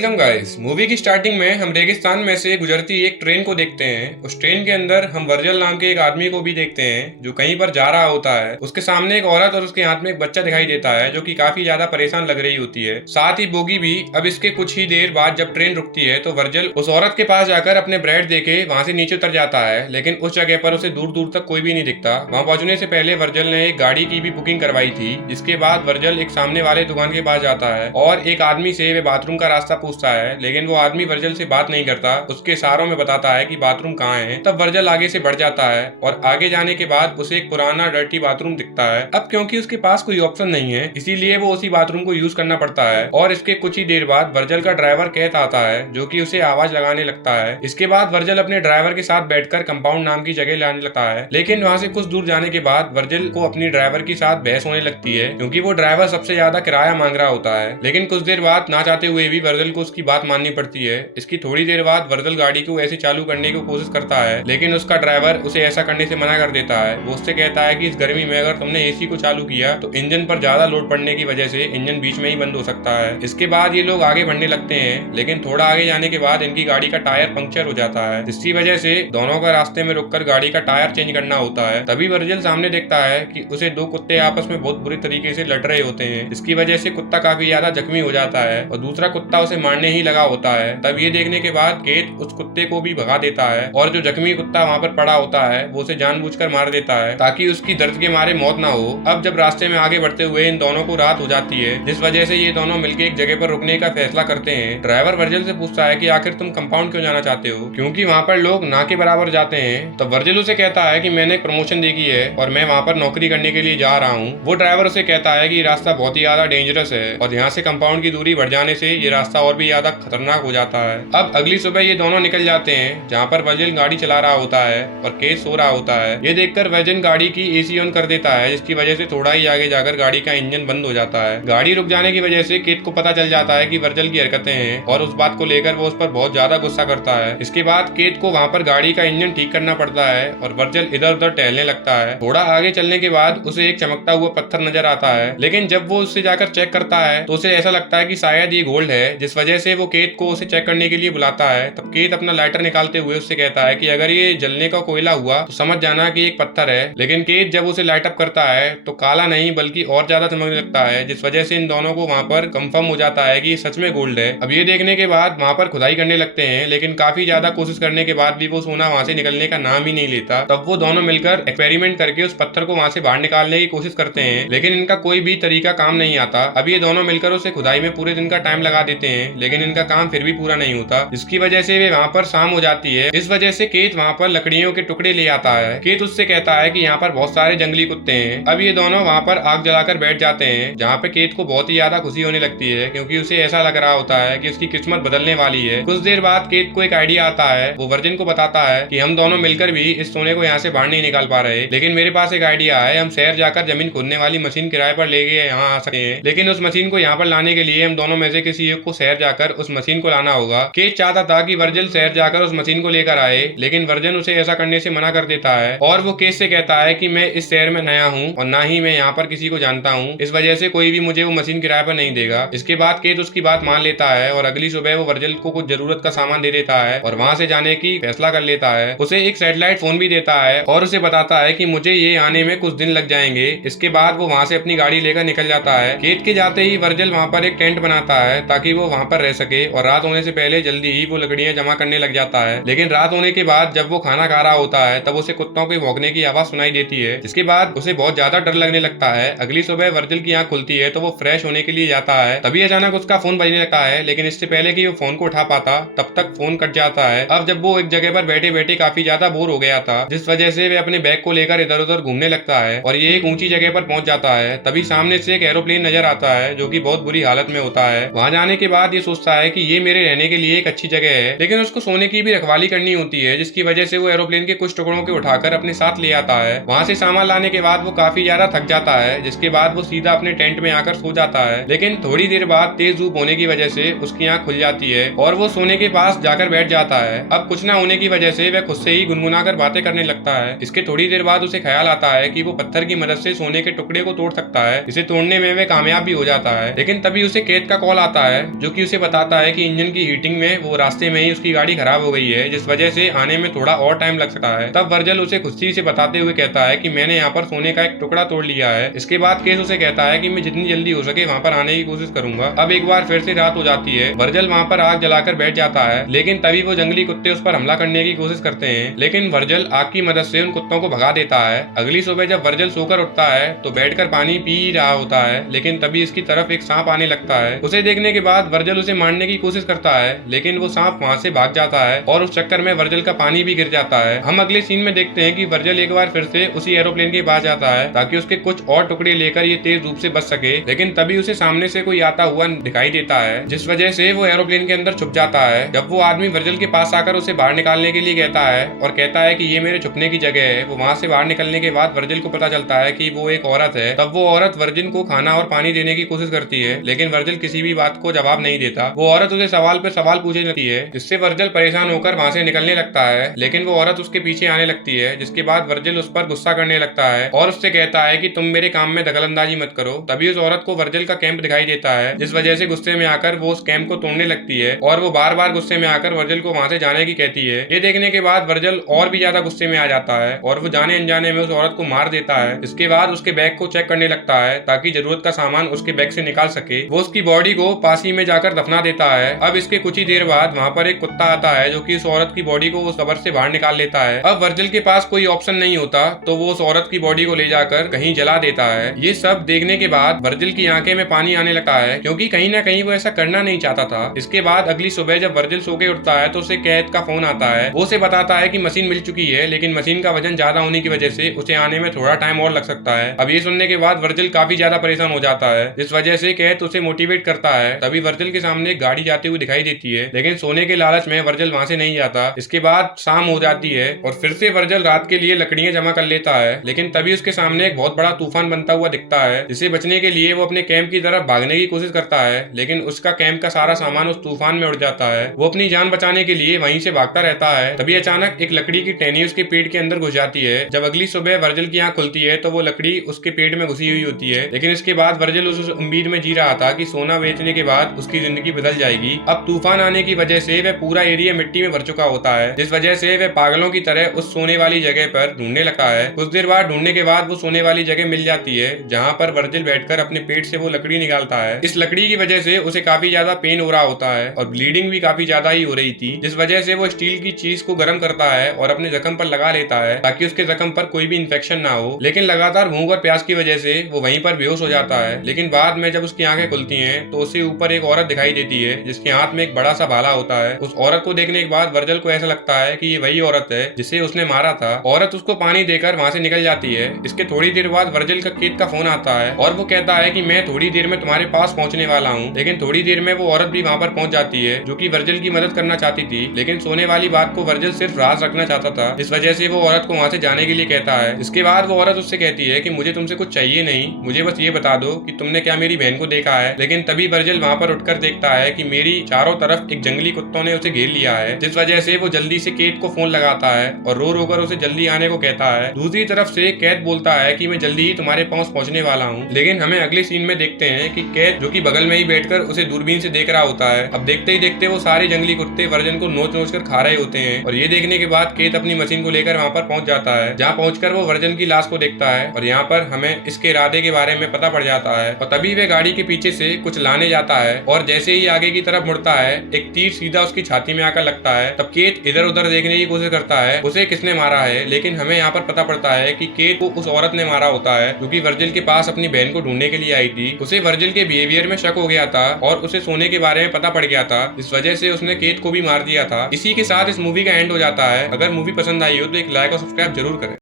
Welcome guys. Movie की starting में हम रेगिस्तान में से गुजरती एक ट्रेन को देखते हैं। उस ट्रेन के अंदर हम वर्जल नाम के एक आदमी को भी देखते हैं जो कहीं पर जा रहा होता है। उसके सामने एक औरत और उसके हाथ में एक बच्चा दिखाई देता है जो कि काफी ज्यादा परेशान लग रही होती है। साथ ही बोगी भी। अब इसके कुछ ही देर बाद जब ट्रेन रुकती है तो वर्जल उस औरत के पास जाकर अपने ब्रेड देके वहां से नीचे उतर जाता है, लेकिन उस जगह पर उसे दूर दूर तक कोई भी नहीं दिखता। वहां पहुंचने से पहले वर्जल ने एक गाड़ी की भी बुकिंग करवाई थी। जिसके बाद वर्जल एक सामने वाले दुकान के पास जाता है और एक आदमी से वे बाथरूम का रास्ता पूछता है, लेकिन वो आदमी वर्जल से बात नहीं करता। उसके इशारों में बताता है कि बाथरूम कहाँ है। तब वर्जल आगे से बढ़ जाता है और आगे जाने के बाद उसे एक पुराना डर्टी बाथरूम दिखता है। अब क्योंकि उसके पास कोई ऑप्शन नहीं है इसीलिए वो उसी बाथरूम को यूज करना पड़ता है। और इसके कुछ ही देर बाद वर्जल का ड्राइवर कैथ आता है जो कि उसे आवाज लगाने लगता है। इसके बाद वर्जल अपने ड्राइवर के साथ बैठकर कंपाउंड नाम की जगह लाने लगता है, लेकिन वहाँ से कुछ दूर जाने के बाद वर्जल को अपनी ड्राइवर के साथ बहस होने लगती है क्योंकि वो ड्राइवर सबसे ज्यादा किराया मांग रहा होता है। लेकिन कुछ देर बाद ना चाहते हुए भी वर्जल को उसकी बात माननी पड़ती है। इसकी थोड़ी देर बाद वर्जल गाड़ी को ऐसे चालू करने की कोशिश करता है, लेकिन उसका ड्राइवर उसे ऐसा करने से मना कर देता है। वो उससे कहता है कि इस गर्मी में अगर तुमने एसी को चालू किया तो इंजन पर ज्यादा लोड पड़ने की वजह से इंजन बीच में ही बंद हो सकता है। इसके बाद ये लोग आगे बढ़ने लगते हैं, लेकिन थोड़ा आगे जाने के बाद इनकी गाड़ी का टायर पंक्चर हो जाता है। इसी वजह से दोनों का रास्ते में रुककर गाड़ी का टायर चेंज करना होता है। तभी वर्जल सामने देखता है कि उसे दो कुत्ते आपस में बहुत बुरी तरीके से लड़ रहे होते हैं। इसकी वजह से कुत्ता काफी ज्यादा जख्मी हो जाता है और दूसरा कुत्ता उसे मारने ही लगा होता है। तब ये देखने के बाद केट उस कुत्ते को भी भगा देता है और जो जख्मी कुत्ता वहाँ पर पड़ा होता है वो उसे जानबूझकर मार देता है ताकि उसकी दर्द के मारे मौत ना हो। अब जब रास्ते में आगे बढ़ते हुए इन दोनों को रात हो जाती है, जिस वजह से ये दोनों मिलकर एक जगह पर रुकने का फैसला करते हैं। ड्राइवर वर्जल से पूछता है कि आखिर तुम कंपाउंड क्यों जाना चाहते हो, क्योंकि वहाँ पर लोग ना के बराबर जाते हैं। तो वर्जल उसे कहता है कि मैंने एक प्रमोशन देखी है और मैं वहाँ पर नौकरी करने के लिए जा रहा हूँ। वो ड्राइवर उसे कहता है कि रास्ता बहुत ही ज्यादा डेंजरस है और यहाँ से कंपाउंड की दूरी बढ़ जाने से ये रास्ता और भी ज्यादा खतरनाक हो जाता है। अब अगली सुबह ये दोनों निकल जाते हैं जहाँ पर वर्जन गाड़ी चला रहा होता है और केट सो रहा होता है। ये देखकर वर्जन गाड़ी की एसी ऑन कर देता है, जिसकी वजह से थोड़ा ही आगे जाकर गाड़ी का इंजन बंद हो जाता है। गाड़ी रुक जाने की वजह से केट को पता चल जाता है कि वर्जल की हरकतें हैं और उस बात को लेकर वो उस पर बहुत ज्यादा गुस्सा करता है। इसके बाद केट को वहाँ पर गाड़ी का इंजन ठीक करना पड़ता है और वर्जल इधर उधर टहलने लगता है। थोड़ा आगे चलने के बाद उसे एक चमकता हुआ पत्थर नजर आता है, लेकिन जब वो उससे जाकर चेक करता है तो उसे ऐसा लगता है कि शायद ये गोल्ड है, जिस वजह से वो केट को उसे चेक करने के लिए बुलाता है। तब केट अपना लाइटर निकालते हुए उससे कहता है कि अगर ये जलने का कोयला हुआ तो समझ जाना कि एक पत्थर है। लेकिन केट जब उसे लाइट अप करता है तो काला नहीं बल्कि और ज्यादा चमकने लगता है, जिस वजह से इन दोनों को वहाँ पर कंफर्म हो जाता है कि सच में गोल्ड है। अब ये देखने के बाद वहाँ पर खुदाई करने लगते हैं, लेकिन काफी ज्यादा कोशिश करने के बाद भी वो सोना वहाँ से निकलने का नाम ही नहीं लेता। तब वो दोनों मिलकर एक्सपेरिमेंट करके उस पत्थर को वहाँ से बाहर निकालने की कोशिश करते हैं, लेकिन इनका कोई भी तरीका काम नहीं आता। अब ये दोनों मिलकर उसे खुदाई में पूरे दिन का टाइम लगा देते हैं, लेकिन इनका काम फिर भी पूरा नहीं होता, जिसकी वजह से वे वहाँ पर शाम हो जाती है। इस वजह से केट वहाँ पर लकड़ियों के टुकड़े ले आता है। केट उससे कहता है कि यहाँ पर बहुत सारे जंगली कुत्ते हैं। अब ये दोनों वहाँ पर आग जलाकर बैठ जाते हैं, जहाँ पे केट को बहुत ही ज्यादा खुशी होने लगती है क्योंकि उसे ऐसा लग रहा होता है कि उसकी किस्मत बदलने वाली है। कुछ देर बाद केट को एक आइडिया आता है। वो वर्जिन को बताता है कि हम दोनों मिलकर भी इस सोने को यहाँ से बाहर नहीं निकाल पा रहे, लेकिन मेरे पास एक आइडिया है। हम शहर जाकर जमीन खोदने वाली मशीन किराए पर लेके यहाँ आ सकते हैं, लेकिन उस मशीन को यहाँ पर लाने के लिए हम दोनों में से किसी एक को शहर जाकर उस मशीन को लाना होगा। केट चाहता था कि वर्जिल शहर जाकर उस मशीन को लेकर आए, लेकिन वर्जन उसे ऐसा करने से मना कर देता है और वो केट से कहता है कि मैं इस शहर में नया हूँ और ना ही मैं यहाँ पर किसी को जानता हूँ, इस वजह से कोई भी मुझे वो मशीन किराए पर नहीं देगा। इसके बाद केट उसकी बात मान लेता है और अगली सुबह वो वर्जिल को कुछ जरूरत का सामान दे देता है और वहाँ से जाने की फैसला कर लेता है। उसे एक सैटेलाइट फोन भी देता है और उसे बताता है कि मुझे ये आने में कुछ दिन लग जाएंगे। इसके बाद वो वहाँ से अपनी गाड़ी लेकर निकल जाता है। केट के जाते ही वर्जिल वहाँ पर एक टेंट बनाता है ताकि वो वहाँ पर रह सके और रात होने से पहले जल्दी ही वो लकड़ियाँ जमा करने लग जाता है। लेकिन रात होने के बाद जब वो खाना खा रहा होता है तब उसे कुत्तों के भौंकने की आवाज सुनाई देती है, जिसके बाद उसे बहुत ज्यादा डर लगने लगता है। अगली सुबह वर्जिल की आंख खुलती है तो वो फ्रेश होने के लिए जाता है। तभी अचानक उसका फोन बजने लगता है, लेकिन इससे पहले कि वो फोन को उठा पाता तब तक फोन कट जाता है। अब जब वो एक जगह पर बैठे बैठे काफी ज्यादा बोर हो गया था, जिस वजह से वे अपने बैग को लेकर इधर उधर घूमने लगता है और ये एक ऊंची जगह पर पहुंच जाता है। तभी सामने से एक एरोप्लेन नजर आता है जो कि बहुत बुरी हालत में होता है। वहां जाने के बाद ये सोचता है कि ये मेरे रहने के लिए एक अच्छी जगह है, लेकिन उसको सोने की भी रखवाली करनी होती है, जिसकी वजह से वो एरोप्लेन के कुछ टुकड़ों के उठाकर अपने साथ ले आता है। वहां से सामान लाने के बाद वो काफी ज्यादा थक जाता है, जिसके बाद वो सीधा अपने टेंट में आकर सो जाता है। लेकिन थोड़ी देर बाद तेज धूप होने की वजह से उसकी आंख खुल जाती है और वो सोने के पास जाकर बैठ जाता है। अब कुछ ना होने की वजह से वह खुद से ही गुनगुना कर बातें करने लगता है। इसके थोड़ी देर बाद उसे ख्याल आता है कि वो पत्थर की मदद से सोने के टुकड़े को तोड़ सकता है। इसे तोड़ने में वह कामयाब भी हो जाता है, लेकिन तभी उसे केट का कॉल आता है जो कि उसे बताता है कि इंजन की हीटिंग में वो रास्ते में ही उसकी गाड़ी खराब हो गई है, जिस वजह से आने में थोड़ा और टाइम लग सकता है। तब वर्जल उसे खुशी से बताते हुए कहता है कि मैंने यहाँ पर सोने का एक टुकड़ा तोड़ लिया है। इसके बाद केस उसे कहता है कि मैं जितनी जल्दी हो सके वहाँ पर आने की कोशिश करूंगा। अब एक बार फिर से रात हो जाती है। वर्जल वहाँ पर आग जलाकर बैठ जाता है, लेकिन तभी वो जंगली कुत्ते उस पर हमला करने की कोशिश करते हैं, लेकिन वर्जल आग की मदद से उन कुत्तों को भगा देता है। अगली सुबह जब वर्जल सोकर उठता है तो बैठकर पानी पी ही रहा होता है, लेकिन तभी इसकी तरफ एक सांप आने लगता है। उसे देखने के बाद वर्जल उसे मारने की कोशिश करता है, लेकिन वो सांप वहाँ से भाग जाता है और उस चक्कर में वर्जल का पानी भी गिर जाता है। हम अगले सीन में देखते हैं कि वर्जल एक बार फिर से उसी एरोप्लेन के पास जाता है ताकि उसके कुछ और टुकड़े लेकर ये तेज धूप से बच सके, लेकिन तभी उसे सामने से कोई आता हुआ दिखाई देता है, जिस वजह से वो एरोप्लेन के अंदर छुप जाता है। जब वो आदमी वर्जल के पास आकर उसे बाहर निकालने के लिए कहता है और कहता है कि ये मेरे छुपने की जगह है, वो वहाँ से बाहर निकलने के बाद वर्जल को पता चलता है कि वो एक औरत है। तब वो औरत वर्जिन को खाना और पानी देने की कोशिश करती है, लेकिन वर्जल किसी भी बात को जवाब नहीं देता। वो औरत उसे सवाल पे सवाल पूछने लगती है, जिससे वर्जल परेशान होकर वहाँ से निकलने लगता है, लेकिन वो औरत उसके पीछे आने लगती है, जिसके बाद वर्जल उस पर गुस्सा करने लगता है और उससे कहता है कि तुम मेरे काम में दखलंदाजी मत करो। तभी उस औरत को वर्जल का कैंप दिखाई देता है, जिस वजह से गुस्से में आकर वो उस कैंप को तोड़ने लगती है और वो बार बार गुस्से में आकर वर्जल को वहाँ से जाने की कहती है। ये देखने के बाद वर्जल और भी ज्यादा गुस्से में आ जाता है और वो जाने अनजाने में उस औरत को मार देता है। इसके बाद उसके बैग को चेक करने लगता है ताकि जरूरत का सामान उसके बैग से निकाल सके। वो उसकी बॉडी को पास ही में जाकर दफना देता है। अब इसके कुछ ही देर बाद वहाँ पर एक कुत्ता आता है जो कि उस औरत की बॉडी को उस कब्र से बाहर निकाल लेता है। अब वर्जल के पास कोई ऑप्शन नहीं होता तो वो उस औरत की बॉडी को ले जाकर कहीं जला देता है। ये सब देखने के बाद वर्जल की आंखें में पानी आने लगता है, क्योंकि कहीं ना कहीं वो ऐसा करना नहीं चाहता था। इसके बाद अगली सुबह जब वर्जल सो के उठता है तो उसे कैद का फोन आता है। वो उसे बताता है कि मशीन मिल चुकी है, लेकिन मशीन का वजन ज्यादा होने की वजह से उसे आने में थोड़ा टाइम और लग सकता है। अब ये सुनने के बाद वर्जल काफी ज्यादा परेशान हो जाता है, जिस वजह से कैद उसे मोटिवेट करता है। तभी वर्जल के सामने एक गाड़ी जाते हुए दिखाई देती है, लेकिन सोने के लालच में वर्जल वहां से नहीं जाता। इसके बाद शाम हो जाती है और फिर से वर्जल रात के लिए लकड़ियां जमा कर लेता है, लेकिन तभी उसके सामने एक बहुत बड़ा तूफान बनता हुआ दिखता है, जिसे बचने के लिए वो अपने कैंप की तरफ भागने की कोशिश करता है, लेकिन उसका कैंप का सारा सामान उस तूफान में उड़ जाता है। वो अपनी जान बचाने के लिए वहीं से भागता रहता है। तभी अचानक एक लकड़ी की टहनी उसके पेट के अंदर घुस जाती है। जब अगली सुबह वर्जल की आंख खुलती है तो वो लकड़ी उसके पेट में घुसी हुई होती है, लेकिन इसके बाद वर्जल उस उम्मीद में जी रहा था कि सोना बेचने के बाद उसकी जिंदगी बदल जाएगी। अब तूफान आने की वजह से वह पूरा एरिया मिट्टी में भर चुका होता है, जिस वजह से वह पागलों की तरह उस सोने वाली जगह पर ढूंढने लगता है। कुछ देर बाद ढूंढने के बाद वो सोने वाली जगह मिल जाती है, जहाँ पर वर्जल बैठकर अपने पेट से वो लकड़ी निकालता है। इस लकड़ी की वजह से उसे काफी ज्यादा पेन हो रहा होता है और ब्लीडिंग भी काफी ज्यादा ही हो रही थी, जिस वजह से वो स्टील की चीज को गर्म करता है और अपने जख्म पर लगा लेता है ताकि उसके जख्म पर कोई भी इन्फेक्शन ना हो। लेकिन लगातार भूख और प्यास की वजह से वो वहीं पर बेहोश हो जाता है। लेकिन बाद में जब उसकी आंखें खुलती हैं तो उसे ऊपर एक औरत दिखाई देती है, जिसके हाथ में एक बड़ा सा भाला होता है। उस औरत को देखने के बाद वर्जल को ऐसा लगता है कि ये वही औरत है जिसे उसने मारा था। औरत उसको पानी देकर वहाँ से निकल जाती है। इसके थोड़ी देर बाद वर्जल का केत का फोन आता है और वो कहता है कि मैं थोड़ी देर में तुम्हारे पास पहुंचने वाला हूँ। लेकिन थोड़ी देर में वो औरत भी वहाँ पर पहुंच जाती है, जो कि वर्जल की मदद करना चाहती थी, लेकिन सोने वाली बात को वर्जल सिर्फ राज रखना चाहता था। इस वजह से वो औरत को वहाँ से जाने के लिए कहता है। इसके बाद वो औरत उससे कहती है कि मुझे तुमसे कुछ चाहिए नहीं, मुझे बस ये बता दो कि तुमने क्या मेरी बहन को देखा है। लेकिन तभी वर्जल वहाँ पर उठकर देखता है कि मेरी चारों तरफ एक जंगली कुत्तों ने उसे घेर लिया है, जिस वजह से वो जल्दी से केत को फोन लगाता है और रो रो कर उसे जल्दी आने को कहता है। दूसरी तरफ से कैद बोलता है कि मैं जल्दी ही तुम्हारे पास पहुंचने वाला हूँ। लेकिन हमें अगले सीन में देखते हैं कि कैद जो कि बगल में ही बैठकर उसे दूरबीन से देख रहा होता है। अब देखते ही देखते वो सारे जंगली कुत्ते वर्जन को नोच नोच कर खा रहे होते हैं और ये देखने के बाद कैद अपनी मशीन को लेकर वहाँ पर पहुंच जाता है, जहाँ पहुंचकर वो वर्जन की लाश को देखता है और यहाँ पर हमें इसके इरादे के बारे में पता पड़ जाता है। और तभी वे गाड़ी के पीछे से कुछ लाने जाता है और जैसे ही आगे की तरफ मुड़ता है एक तीर सीधा उसकी छाती में आकर लगता है। तब केत इधर उधर देखने की कोशिश करता है उसे किसने मारा है, लेकिन हमें यहाँ पर पता पड़ता है कि केत को उस औरत ने मारा होता है जो कि वर्जल के पास अपनी बहन को ढूंढने के लिए आई थी। उसे वर्जल के बिहेवियर में शक हो गया था और उसे सोने के बारे में पता पड़ गया था, इस वजह से उसने केत को भी मार दिया था। इसी के साथ इस मूवी का एंड हो जाता है। अगर मूवी पसंद आई हो तो एक लाइक और सब्सक्राइब जरूर करें।